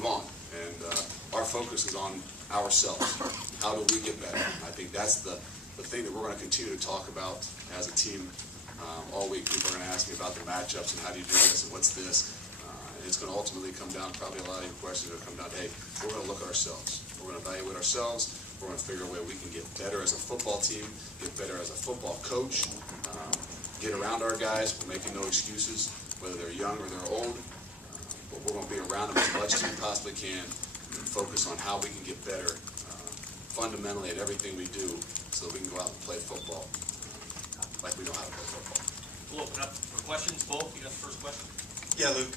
move on. And our focus is on ourselves. How do we get better? I think that's the thing that we're going to continue to talk about as a team all week. People are going to ask me about the matchups and how do you do this and what's this. And it's going to ultimately come down, probably a lot of your questions are going to come down to, hey, we're going to look at ourselves. We're going to evaluate ourselves. We're going to figure out a way we can get better as a football team, get better as a football coach, get around our guys. We're making no excuses, whether they're young or they're old. But we're going to be around them as much as we possibly can and focus on how we can get better fundamentally at everything we do so that we can go out and play football like we know how to play football. We'll open up for questions. Bo, you got the first question? Yeah, Luke,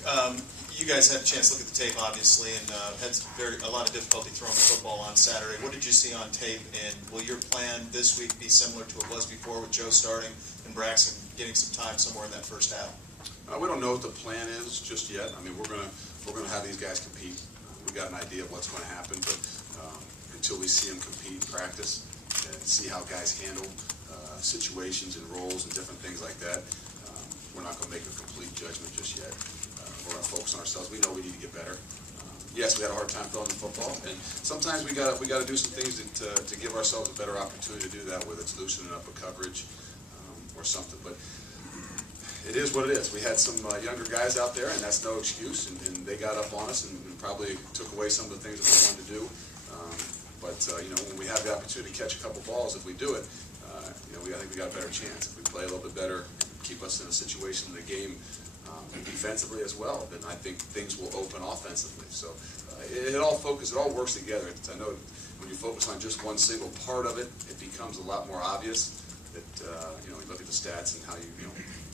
you guys had a chance to look at the tape, obviously, and had a lot of difficulty throwing the football on Saturday. What did you see on tape, and will your plan this week be similar to what it was before with Joe starting and Braxton getting some time somewhere in that first half? We don't know what the plan is just yet. I mean, we're gonna have these guys compete. We got an idea of what's going to happen, but until we see them compete and practice and see how guys handle situations and roles and different things like that, we're not going to make a complete judgment just yet. We're going to focus on ourselves. We know we need to get better. Yes, we had a hard time throwing the football, and sometimes we got to do some things to give ourselves a better opportunity to do that, whether it's loosening up a coverage or something. But it is what it is. We had some younger guys out there, and that's no excuse, and they got up on us and probably took away some of the things that we wanted to do. But when we have the opportunity to catch a couple balls, if we do it, I think we got a better chance. If we play a little bit better, keep us in a situation in the game defensively as well, then I think things will open offensively. So it all works together. I know when you focus on just one single part of it, it becomes a lot more obvious that you look at the stats and how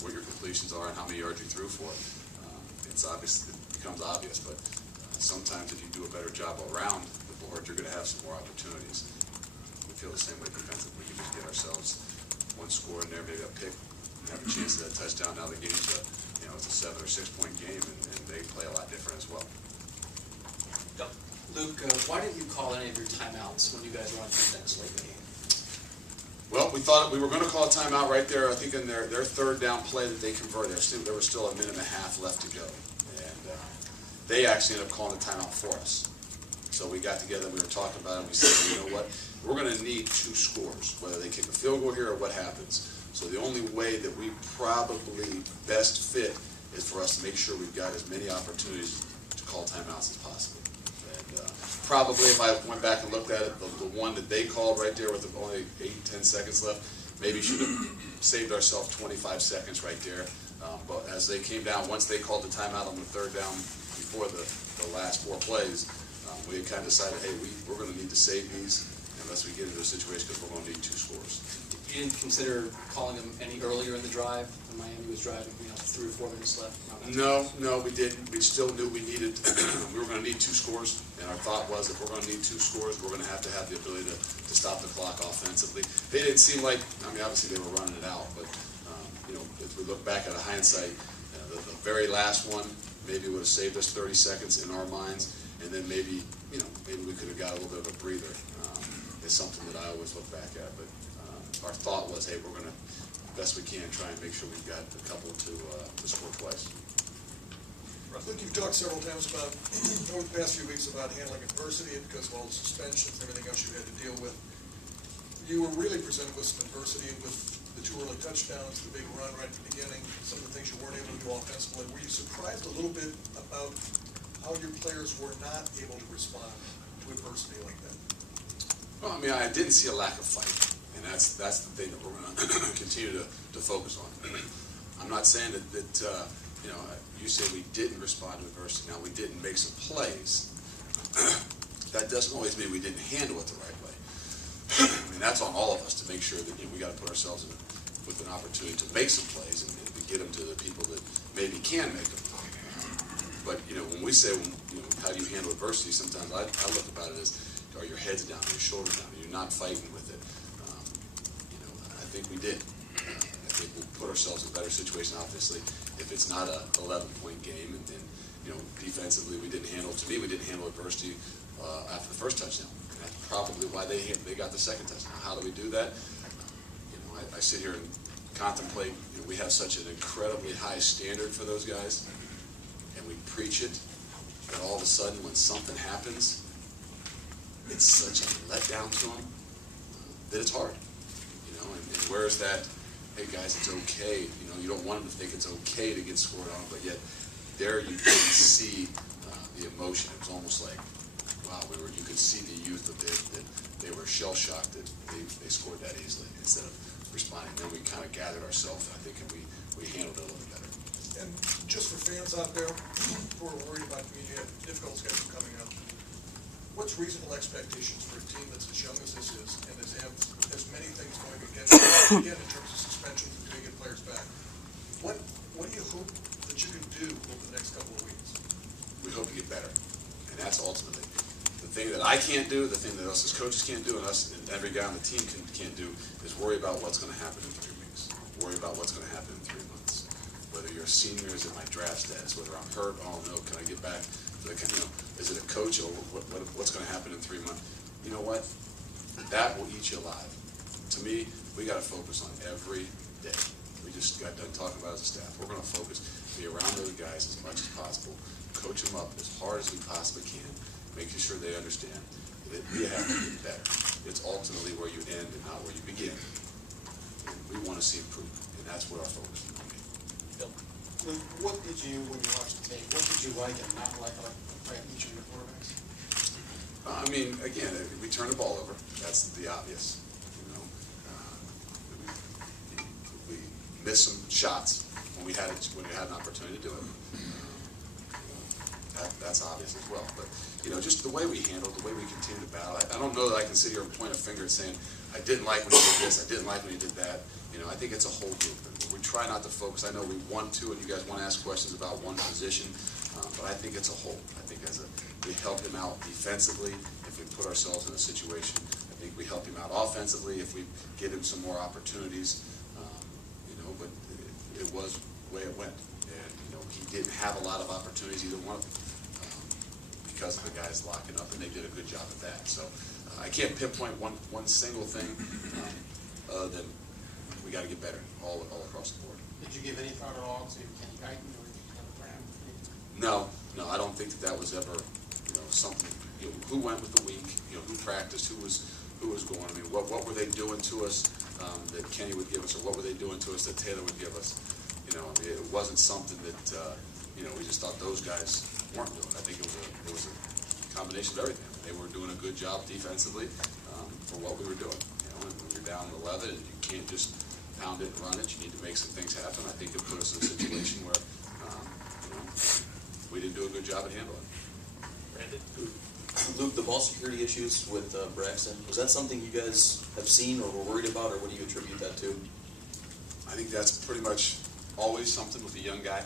what your completions are and how many yards you threw for. It's obvious. It becomes obvious, but sometimes if you do a better job around the board, you're going to have some more opportunities. We feel the same way defensively. We can just get ourselves one score in there, maybe a pick, and have a chance at that touchdown. Now the game's it's a 7 or 6 point game, and they play a lot different as well. Go. Luke, why didn't you call any of your timeouts when you guys were on defense late in the game? Well, we thought we were going to call a timeout right there. I think in their third down play that they converted, there was still a minute and a half left to go, and they actually ended up calling the timeout for us. So we got together, we were talking about it, and we said, you know what, we're going to need 2 scores, whether they kick a field goal here or what happens. So the only way that we probably best fit is for us to make sure we've got as many opportunities to call timeouts as possible. And probably if I went back and looked at it, the one that they called right there with only 8-10 seconds left, maybe should have saved ourselves 25 seconds right there. But as they came down, once they called the timeout on the third down before the last 4 plays, we kind of decided, hey, we're going to need to save these unless we get into a situation because we're going to need 2 scores. You didn't consider calling them any earlier in the drive when Miami was driving, 3 or 4 minutes left? No, we didn't. We still knew we needed, we were going to need 2 scores, and our thought was if we're going to need 2 scores, we're going to have the ability to stop the clock offensively. They didn't seem like, obviously they were running it out, but, if we look back at a hindsight, the very last one maybe would have saved us 30 seconds in our minds, and then maybe we could have got a little bit of a breather. It's something that I always look back at, but our thought was, hey, we're going to, best we can, try and make sure we've got a couple to score twice. Look, you've talked several times about, over the past few weeks, about handling adversity because of all the suspensions and everything else you had to deal with. You were really presented with some adversity with the 2 early touchdowns, the big run right at the beginning, some of the things you weren't able to do offensively. Were you surprised a little bit about how your players were not able to respond to adversity like that? Well, I didn't see a lack of fight. And that's the thing that we're going to continue to focus on. I'm not saying that you say we didn't respond to adversity. Now, we didn't make some plays. That doesn't always mean we didn't handle it the right way. That's on all of us to make sure that we got to put ourselves with an opportunity to make some plays and to get them to the people that maybe can make them. But when we say how do you handle adversity, sometimes I look about it as, are your heads down, are your shoulders down, are you not fighting with it? I think we did. I think we'll put ourselves in a better situation, obviously, if it's not a 11-point game. And then, defensively, we didn't handle adversity after the first touchdown. And that's probably why they got the second touchdown. How do we do that? I sit here and contemplate. We have such an incredibly high standard for those guys, and we preach it. But all of a sudden, when something happens, it's such a letdown to them that it's hard. And where's that, hey guys, it's okay. You don't want them to think it's okay to get scored on, but yet there you can see the emotion. It was almost like, wow, you could see the youth of it, that they were shell-shocked that they scored that easily instead of responding. Then we kind of gathered ourselves, I think, and we handled it a little better. And just for fans out there who are worried about the difficult schedule coming up, what's reasonable expectations for a team that's as young as this is and has have as many things going against it, again, in terms of suspensions and trying to get players back? What do you hope that you can do over the next couple of weeks? We hope to get better, and that's ultimately the thing that I can't do, the thing that us as coaches can't do, and us and every guy on the team can't do, is worry about what's going to happen in 3 weeks. Worry about what's going to happen in 3 months. Whether you're a senior, is it my draft status? Whether I'm hurt, oh no, can I get back? Is it a coach, or what's going to happen in 3 months? You know what? That will eat you alive. To me, we got to focus on every day. We just got done talking about it as a staff. We're going to focus, be around those guys as much as possible, coach them up as hard as we possibly can, making sure they understand that we have to get better. It's ultimately where you end and not where you begin. And we want to see improvement, and that's what our focus is going to be. Bill? What did you, when you watched the tape, what did you like and not like each of your quarterbacks? Again, we turn the ball over. That's the obvious. We missed some shots when we had an opportunity to do it. That's obvious as well. But just the way we handled, the way we continue to battle. I don't know that I can sit here and point a finger at saying I didn't like when he did this, I didn't like when he did that. I think it's a whole group. We try not to focus. I know we want to, and you guys want to ask questions about one position, but I think it's a whole. I think we help him out defensively if we put ourselves in a situation. I think we help him out offensively if we give him some more opportunities. But it was the way it went, and he didn't have a lot of opportunities, either one of them, because of the guys locking up, and they did a good job at that. So I can't pinpoint one single thing other than we got to get better all across the board. Did you give any thought at all to Kenny Guyton or Graham? No, I don't think that was ever something. Who went with the week? Who practiced? Who was going? What were they doing to us that Kenny would give us, or what were they doing to us that Taylor would give us? It wasn't something that we just thought those guys weren't doing. I think it was a combination of everything. They were doing a good job defensively for what we were doing. And when you're down 11 and you can't just pound it and run it, you need to make some things happen. I think it put us in a situation where we didn't do a good job at handling it. Brandon? Luke, the ball security issues with Braxton, was that something you guys have seen or were worried about, or what do you attribute that to? I think that's pretty much always something with a young guy.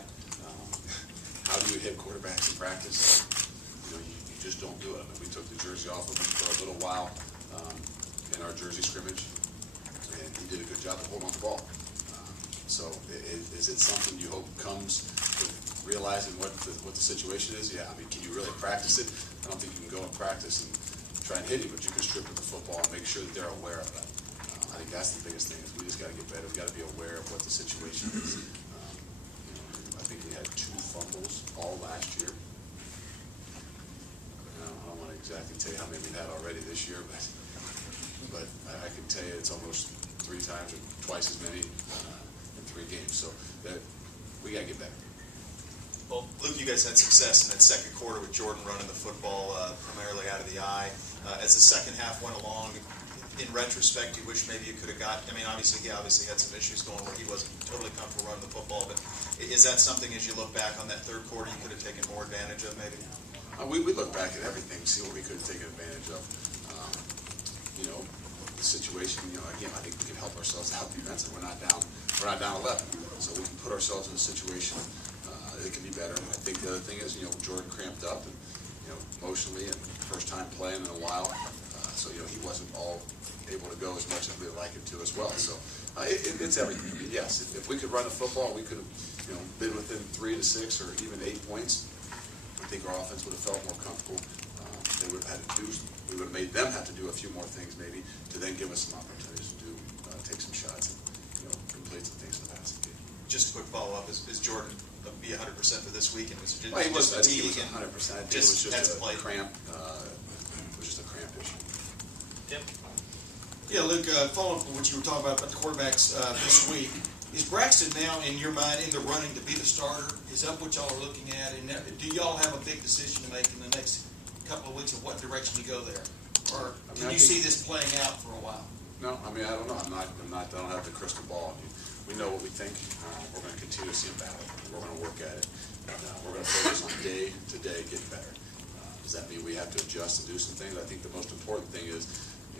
How do you hit quarterbacks in practice? You just don't do it. We took the jersey off of him for a little while in our jersey scrimmage, and he did a good job of holding on the ball. So is it something you hope comes with realizing what the situation is? Yeah, can you really practice it? I don't think you can go and practice and try and hit him, but you can strip at the football and make sure that they're aware of that. I think that's the biggest thing, is we just got to get better. We've got to be aware of what the situation is. I think we had 2 fumbles all last year. I don't want to exactly tell you how many we've had already this year, but I can tell you it's almost 3 times or twice as many in 3 games. So we got to get better. Well, Luke, you guys had success in that second quarter with Jordan running the football primarily out of the eye. As the second half went along, in retrospect, you wish maybe you could have got, obviously he had some issues going where he wasn't totally comfortable running the football, but is that something, as you look back on that third quarter, you could have taken more advantage of maybe? We look back at everything, see what we could have taken advantage of. The situation, again, I think we can help ourselves out defensively. We're not down 11, so we can put ourselves in a situation it can be better. And I think the other thing is, Jordan cramped up and, emotionally, and first time playing in a while, so he wasn't all able to go as much as we'd like him to as well. So it's everything. Yes, if we could run the football, we could have been within 3 to 6 or even 8 points. I think our offense would have felt more comfortable. They would have had to we would have made them have to do a few more things maybe to then give us some opportunities to take some shots and complete some things in the passing game. just a quick follow-up, is Jordan be 100% for this week, and was it Well, he was, I just think he was fatigue and 100%. I think it just was had just to a play? cramp, it was just a cramp issue. Tim? Yeah, Luke, following up on what you were talking about the quarterbacks this week, is Braxton now, in your mind, in the running to be the starter? Is that what y'all are looking at? And do y'all have a big decision to make in the next couple of weeks of what direction you go there? Or can you see this playing out for a while? No, I mean, I don't know. I don't have the crystal ball. I mean, we know what we think. We're going to continue to see him battle. We're going to work at it. We're going to focus on day to day getting better. Does that mean we have to adjust and do some things? I think the most important thing is,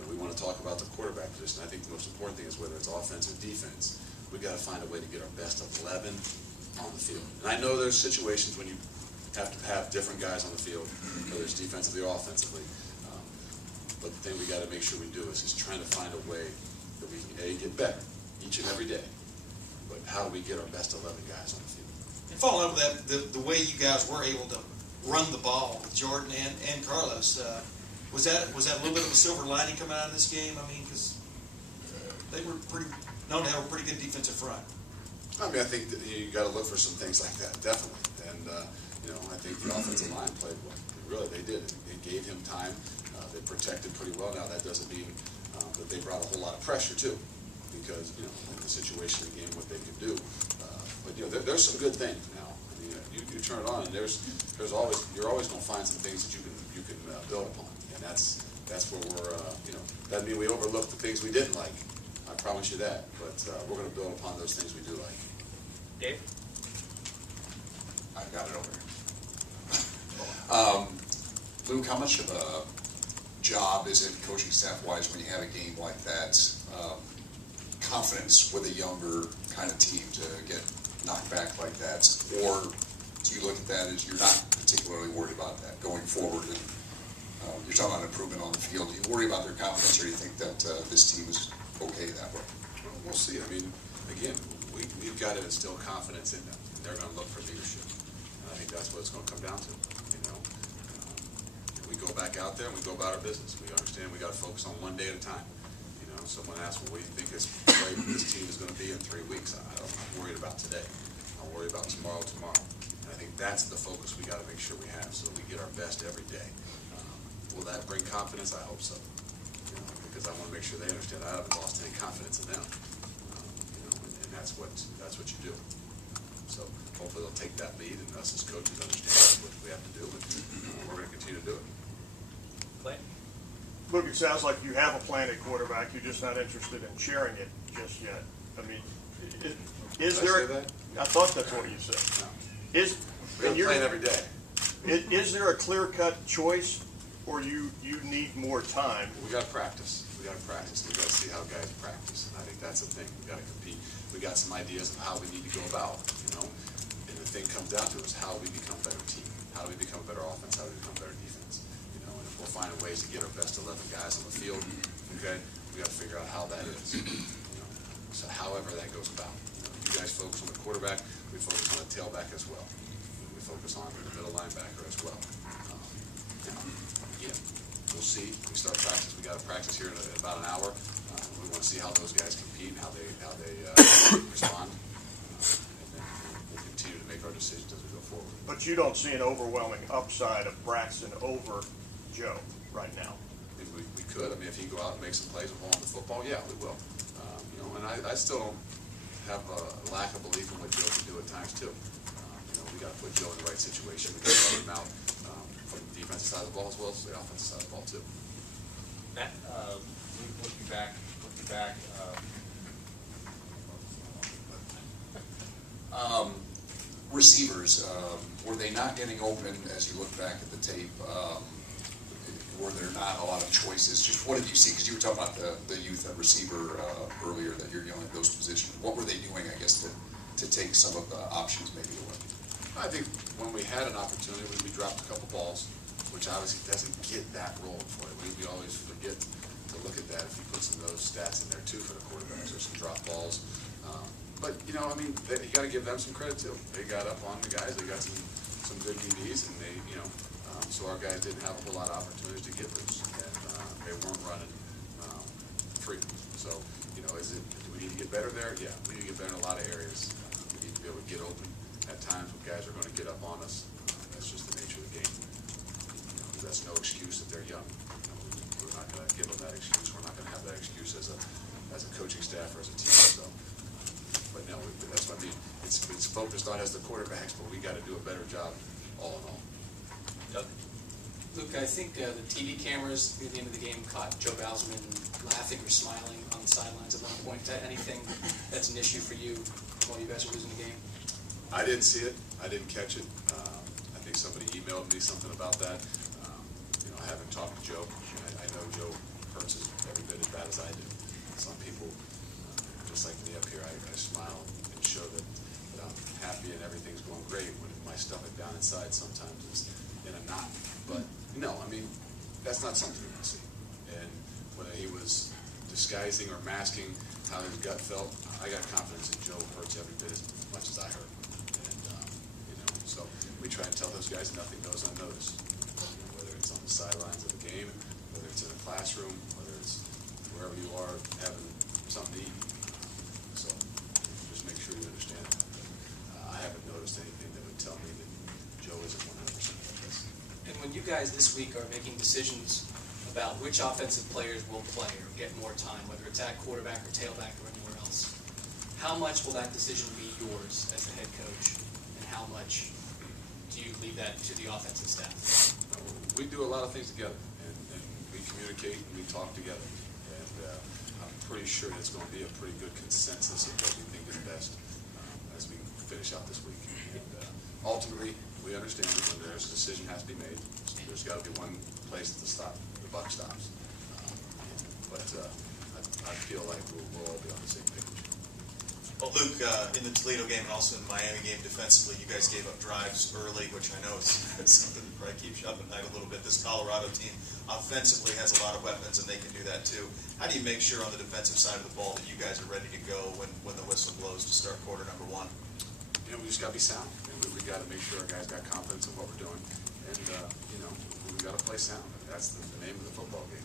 we want to talk about the quarterback position. I think the most important thing is whether it's offense or defense, we got to find a way to get our best of 11 on the field. And I know there's situations when you have to have different guys on the field, whether it's defensively or offensively. But the thing we got to make sure we do is trying to find a way that we can get better each and every day. But how do we get our best 11 guys on the field? And following up with that, the way you guys were able to run the ball with Jordan and Carlos, was that a little bit of a silver lining coming out of this game? I mean, because they were known to have a pretty good defensive front. I mean, I think that you got to look for some things like that, definitely. And I think the offensive line played well. Really, they did. It gave him time. They protected pretty well. Now that doesn't mean that they brought a whole lot of pressure too, because in the situation of the game, what they can do. But there's some good things now. I mean, you turn it on, and you're always going to find some things that you can build upon, and that's where we're. Doesn't mean we overlook the things we didn't like. I promise you that. But we're going to build upon those things we do like. Dave? I've got it over here. Luke, how much of a job is it, coaching staff-wise, when you have a game like that, confidence with a younger kind of team to get knocked back like that? Or do you look at that as you're not particularly worried about that going forward? And you're talking about improvement on the field. Do you worry about their confidence, or do you think that this team is okay that way? We'll see. I mean, again, we've got to instill confidence in them. And they're going to look for leadership. And I think that's what it's going to come down to. We go back out there and we go about our business. We understand we got to focus on one day at a time. Someone asked, well, what do you think this team is going to be in 3 weeks? I'm worried about today. I'm worried about tomorrow. And I think that's the focus we got to make sure we have, so that we get our best every day. Will that bring confidence? I hope so. Because I want to make sure they understand I haven't lost any confidence in them. And that's what you do. So hopefully they'll take that lead, and us as coaches understand what we have to do, and we're going to continue to do it. Clay? Luke, it sounds like you have a plan at quarterback. You're just not interested in sharing it just yet. I mean, is Did I there? say that? I thought that's what you said. No. We have And a plan every day. Is there a clear-cut choice, or you need more time? We got to practice. We got to see how guys practice. And I think that's the thing. We got to compete. We got some ideas of how we need to go about, And the thing comes down to is how we become a better team. How do we become a better offense? How do we become a better defense? And if we're finding ways to get our best 11 guys on the field, okay, we got to figure out how that is. So however that goes about. You guys focus on the quarterback. We focus on the tailback as well. We focus on the middle linebacker as well. Again, we'll see. We start practice. We got to practice here in about an hour. We want to see how those guys compete and how they respond. And then we'll continue to make our decisions as we go forward. But you don't see an overwhelming upside of Braxton over Joe right now. I mean, we could. I mean, if he go out and make some plays and hold on to the football, yeah, we will. And I still don't have a lack of belief in what Joe can do at times too. We got to put Joe in the right situation. We got to let him out from the defensive side of the ball as well as the offensive side of the ball too. Matt? Looking back, receivers, were they not getting open as you look back at the tape? Were there not a lot of choices? Just what did you see? Because you were talking about the youth at receiver earlier, that you're young at those positions. What were they doing, I guess, to take some of the options maybe away? I think when we had an opportunity, we dropped a couple balls, which obviously doesn't get that role for it. We always forget to look at that if you put some of those stats in there too for the quarterbacks, or some drop balls. But you got to give them some credit too. They got up on the guys. They got some good DBs, and they so our guys didn't have a whole lot of opportunities to get loose, and they weren't running free. So do we need to get better there? Yeah, we need to get better in a lot of areas. We need be able to get open. At times, when guys are going to get up on us, that's just the nature of the game. That's no excuse that they're young. We're not going to give them that excuse. We're not going to have that excuse as a coaching staff or as a team. So, but no, that's what I mean. It's focused on as the quarterbacks, but we got to do a better job all in all. Doug? Luke, I think the TV cameras near the end of the game caught Joe Bausman laughing or smiling on the sidelines at one point. Is that anything that's an issue for you while you guys are losing the game? I didn't see it. I didn't catch it. I think somebody emailed me something about that. I haven't talked to Joe. I know Joe hurts every bit as bad as I do. Some people, just like me up here, I smile and show that I'm happy and everything's going great when my stomach down inside sometimes is in a knot. But no, I mean, that's not something you want to see. And whether he was disguising or masking how his gut felt, I got confidence that Joe hurts every bit as much as I hurt. And, so we try and tell those guys nothing goes unnoticed. Whether it's on the sidelines of the game, whether it's in a classroom, whether it's wherever you are having something to eat. So just make sure you understand that. I haven't noticed anything that would tell me that Joe isn't 100% like this. And when you guys this week are making decisions about which offensive players will play or get more time, whether it's at quarterback or tailback or anywhere else, how much will that decision be yours as the head coach, and how much do you leave that to the offensive staff? We do a lot of things together, and we communicate and we talk together. And I'm pretty sure it's going to be a pretty good consensus of what we think is best as we finish out this week. And ultimately, we understand that when there's a decision has to be made, there's got to be one place to stop. The buck stops. But I feel like we'll all be on the same page. Well, Luke, in the Toledo game and also in the Miami game defensively, you guys gave up drives early, which I know is something that probably keeps you up at night a little bit. This Colorado team offensively has a lot of weapons, and they can do that too. How do you make sure on the defensive side of the ball that you guys are ready to go when the whistle blows to start quarter number one? We just got to be sound. We got to make sure our guys got confidence in what we're doing. And, we got to play sound. That's the name of the football game.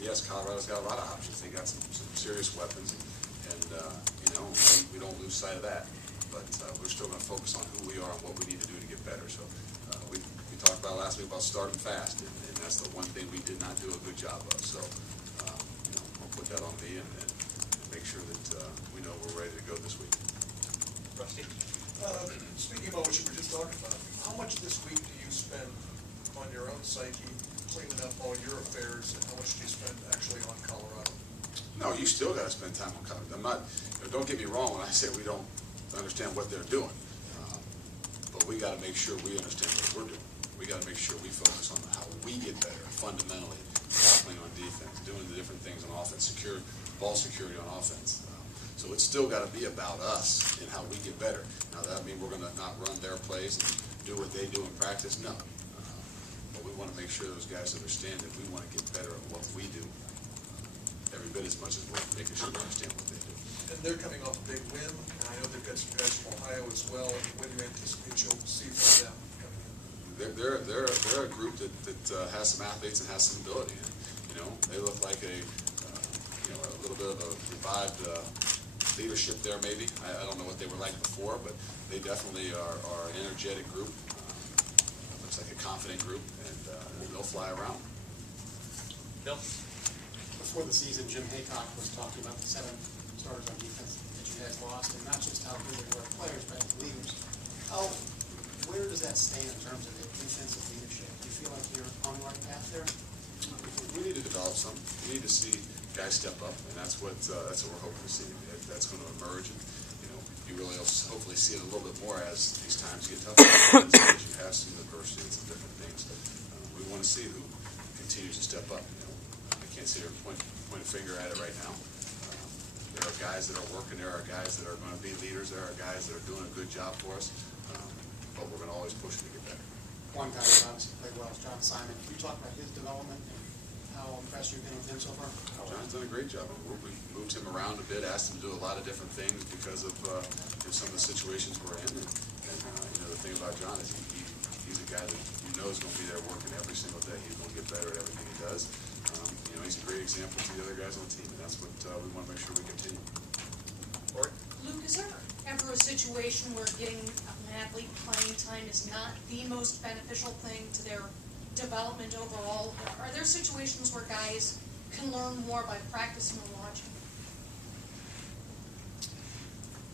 Yes, Colorado's got a lot of options. They got some serious weapons. And we don't lose sight of that. But we're still going to focus on who we are and what we need to do to get better. So we talked about last week about starting fast, and that's the one thing we did not do a good job of. So I'll put that on me and make sure that we know we're ready to go this week. Rusty? Speaking about what you were just talking about, how much this week do you spend on your own psyche, cleaning up all your affairs, and how much do you spend actually on Colorado? No, you still got to spend time on college. I'm not. Don't get me wrong when I say we don't understand what they're doing, but we got to make sure we understand what we're doing. We got to make sure we focus on how we get better fundamentally, tackling on defense, doing the different things on offense, ball security on offense. So it's still got to be about us and how we get better. Now, that mean we're going to not run their plays and do what they do in practice? No. But we want to make sure those guys understand that we want to get better at what we do every bit as much as we're making sure they understand what they do. And they're coming off a big win, and I know they've got some guys from Ohio as well. What do you anticipate you'll see from them coming in? They're a group that has some athletes and has some ability. And, they look like a little bit of a revived leadership there maybe. I don't know what they were like before, but they definitely are an energetic group. Looks like a confident group, and they'll fly around. Bill? Before the season, Jim Haycock was talking about the 7 starters on defense that you guys lost, and not just how good they were players, but leaders. Where does that stand in terms of the defensive leadership? Do you feel like you're on the right path there? We need to develop some. We need to see guys step up, and that's what we're hoping to see. That's going to emerge, and you really hopefully see it a little bit more as these times get tougher. As you have some adversity and some different things. We want to see who continues to step up. I can't sit here and point a finger at it right now. There are guys that are working. There are guys that are going to be leaders. There are guys that are doing a good job for us. But we're going to always push them to get better. One guy who obviously played well is John Simon. Can you talk about his development and how impressed you've been with him so far? John's done a great job. We moved him around a bit, asked him to do a lot of different things because of some of the situations we're in. And the thing about John is he's a guy that you know is going to be there working every single day. He's going to get better at everything he does. He's a great example to the other guys on the team, and that's what we want to make sure we continue. Or? Luke, is there ever a situation where getting an athlete playing time is not the most beneficial thing to their development overall? Are there situations where guys can learn more by practicing and watching?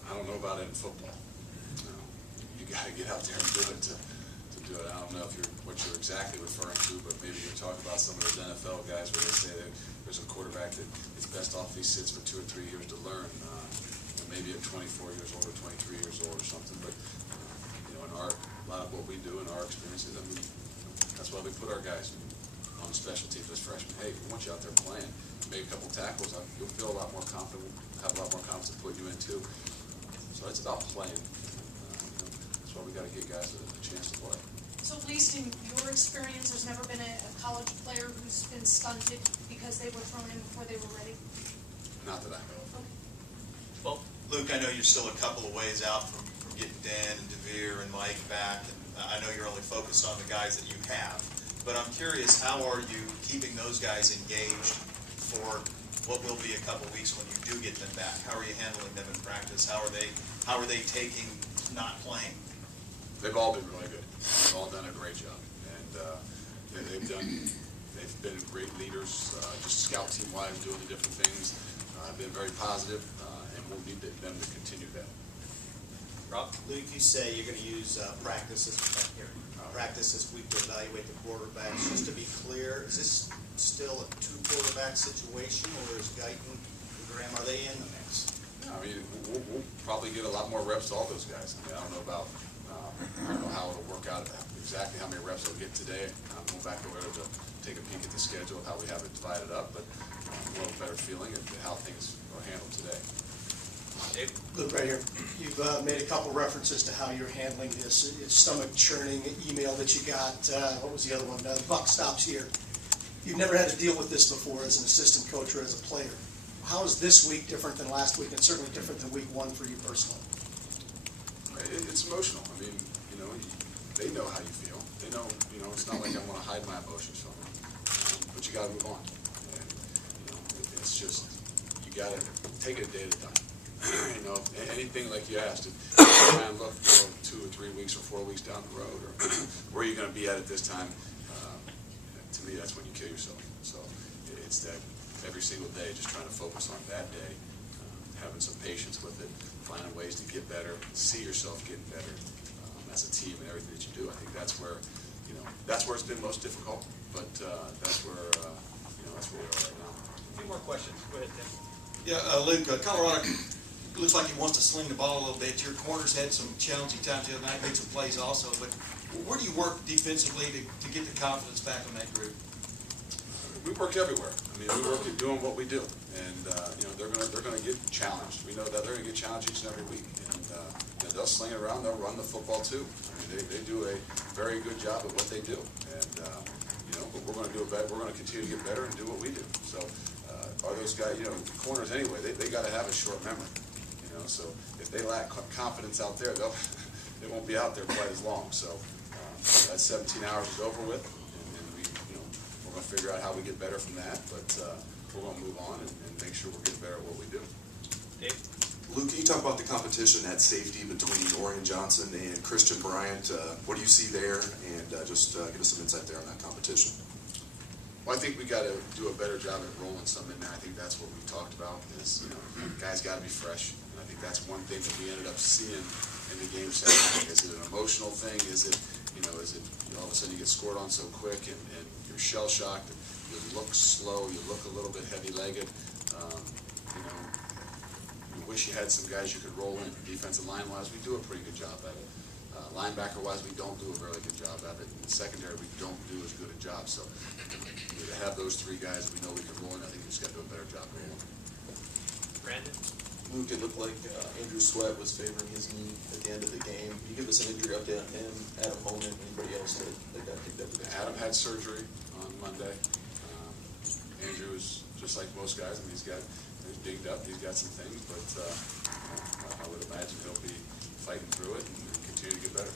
I don't know about it in football. No. You gotta get out there and do it to do it. I don't know if what you're exactly referring to, but maybe you're talking about some of those NFL guys where they say that there's a quarterback that is best off he sits for 2 or 3 years to learn. Maybe at 24 years old or 23 years old or something, but in a lot of what we do in our experiences, I mean, that's why we put our guys on the special teams as freshmen. Hey, we want you out there playing, make a couple tackles, you'll feel a lot more confident, have a lot more confidence to put you in too. So it's about playing. That's why we got to give guys a chance to play. So at least in your experience, there's never been a college player who's been stunted because they were thrown in before they were ready? Not that I know of. Well, Luke, I know you're still a couple of ways out from getting Dan and DeVere and Mike back, and I know you're only focused on the guys that you have. But I'm curious, how are you keeping those guys engaged for what will be a couple of weeks when you do get them back? How are you handling them in practice? How are they taking not playing? They've all been really good. They've all done a great job, and they've been great leaders, just scout team wise, doing the different things. Been very positive, and we'll need them to continue that. Rob? Luke, you say you're going to use practice this week to evaluate the quarterbacks. Just to be clear, is this still a 2-quarterback situation, or is Guyton and Graham, are they in the mix? I mean, we'll probably get a lot more reps to all those guys. I mean, I don't know about, I don't know how it'll work out, exactly how many reps they'll get today. I'm going back over to take a peek at the schedule of how we have it divided up, but a little better feeling of how things are handled today. Dave? Luke, right here. You've made a couple references to how you're handling this stomach churning email that you got. What was the other one? The buck stops here. You've never had to deal with this before as an assistant coach or as a player. How is this week different than last week, and certainly different than week 1 for you personally? It's emotional. I mean, they know how you feel. They know, it's not like I want to hide my emotions from them. But you got to move on. And, it's just, you got to take it a day at a time. Anything like you asked, try and look 2 or 3 weeks or 4 weeks down the road, or where you're going to be at this time. To me, that's when you kill yourself. So it's that every single day, just trying to focus on that day, having some patience with it, finding ways to get better, see yourself getting better as a team and everything that you do. I think that's where, that's where it's been most difficult. But that's where, that's where we are right now. A few more questions. Go ahead, Tim. Yeah, Luke, Colorado looks like he wants to sling the ball a little bit. Your corners had some challenging times the other night, made some plays also. But where do you work defensively to get the confidence back on that group? We work everywhere. I mean, we work at doing what we do, and they're gonna get challenged. We know that they're gonna get challenged each and every week, and they'll sling it around. They'll run the football too. I mean, they do a very good job at what they do, and but we're gonna do it better. We're gonna continue to get better and do what we do. So, are those guys? Corners anyway. They got to have a short memory. So if they lack confidence out there, they won't be out there quite as long. So that 17 hours is over with, and we, we're going to figure out how we get better from that. But we're going to move on and make sure we're getting better at what we do. Dave? Luke, can you talk about the competition at safety between Orion Johnson and Christian Bryant? What do you see there? And just give us some insight there on that competition. Well, I think we got to do a better job at rolling some in there. I think that's what we talked about is, guys got to be fresh. And I think that's one thing that we ended up seeing in the game Saturday. Is it an emotional thing? Is it, all of a sudden you get scored on so quick and you're shell shocked, and you look slow, you look a little bit heavy-legged. We wish you had some guys you could roll in. Defensive line-wise, we do a pretty good job at it. Linebacker-wise, we don't do a really good job at it. In the secondary, we don't do as good a job. So to have those 3 guys that we know we can roll in, I think we just got to do a better job rolling. Brandon? Luke, it looked like Andrew Sweat was favoring his knee at the end of the game. Can you give us an injury update on him, Adam Homan, anybody else that got picked up? Adam had surgery on Monday. Andrew is just like most guys. I mean, he's dinged up. He's got some things, but I would imagine he'll be fighting through it and continue to get better.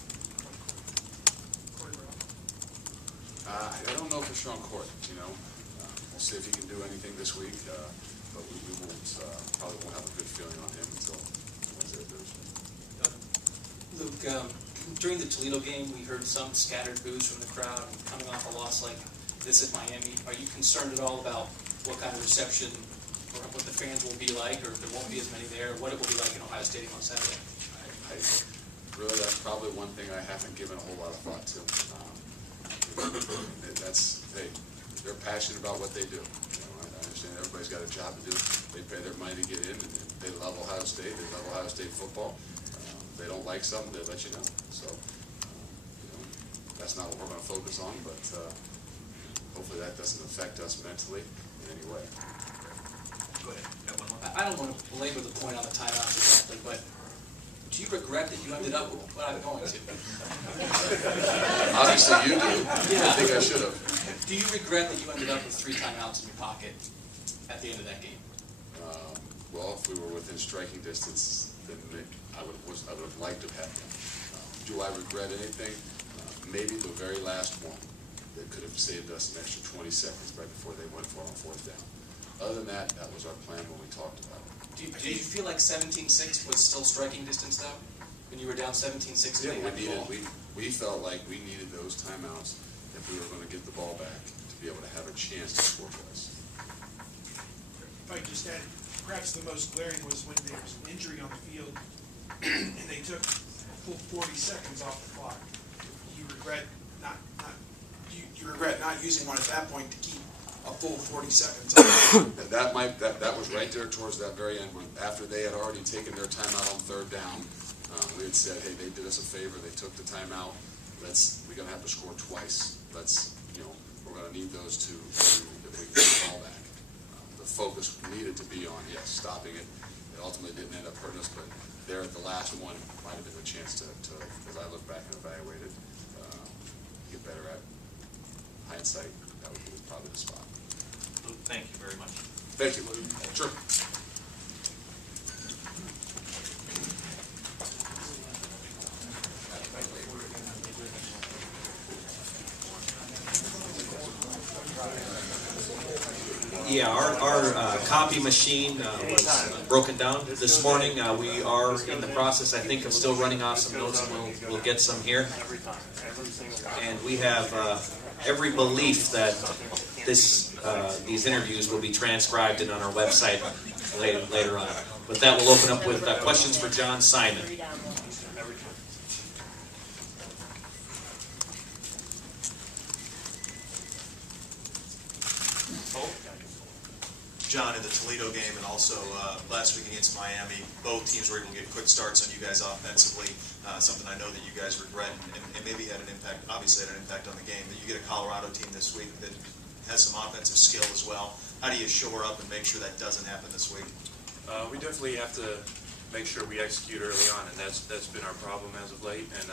I don't know for sure on court. We'll see if he can do anything this week, but we won't probably won't have a good feeling on him until Wednesday or Thursday. Luke, during the Toledo game, we heard some scattered boos from the crowd coming off a loss like this at Miami. Are you concerned at all about what kind of reception or what the fans will be like, or if there won't be as many there, what it will be like in Ohio Stadium on Saturday? Really, that's probably one thing I haven't given a whole lot of thought to. Hey, they're passionate about what they do. I understand everybody's got a job to do. They pay their money to get in, and they love Ohio State. They love Ohio State football. If they don't like something, they let you know. So, that's not what we're going to focus on, but hopefully that doesn't affect us mentally in any way. Go ahead. Got one more? I don't want to belabor the point on the timeouts exactly, but do you regret that you ended up with what I'm going to? Obviously you do. Yeah. I think I should have. Do you regret that you ended up with 3 timeouts in your pocket at the end of that game? Well, if we were within striking distance, then I would have liked to have had them. Do I regret anything? Maybe the very last one that could have saved us an extra 20 seconds right before they went for it on 4th down. Other than that, that was our plan when we talked about it. Do you feel like 17-6 was still striking distance, though? When you were down 17-6? Yeah, we felt like we needed those timeouts if we were going to get the ball back to be able to have a chance to score twice. If I just add, perhaps the most glaring was when there was an injury on the field and they took a full 40 seconds off the clock. You regret not using one at that point to keep a full 40 seconds off. That was right there towards that very end, when after they had already taken their timeout on 3rd down. We had said, hey, they did us a favor. They took the timeout. We're going to have to score twice. We're going to need those two if we get the ball back. The focus needed to be on, yes, stopping it. It ultimately didn't end up hurting us, but there at the last one might have been a chance to as I look back and evaluate it, get better at hindsight. That would be probably the spot. Luke, thank you very much. Thank you, Luke. Sure. Yeah, our copy machine was broken down this morning. We are in the process, I think, of still running off some notes, and we'll get some here. And we have every belief that these interviews will be transcribed and on our website later on. But that will open up with questions for John Simon. John, in the Toledo game and also last week against Miami, both teams were able to get quick starts on you guys offensively, something I know that you guys regret and maybe had an impact, obviously had an impact on the game. But you get a Colorado team this week that has some offensive skill as well. How do you shore up and make sure that doesn't happen this week? We definitely have to make sure we execute early on, and that's been our problem as of late. And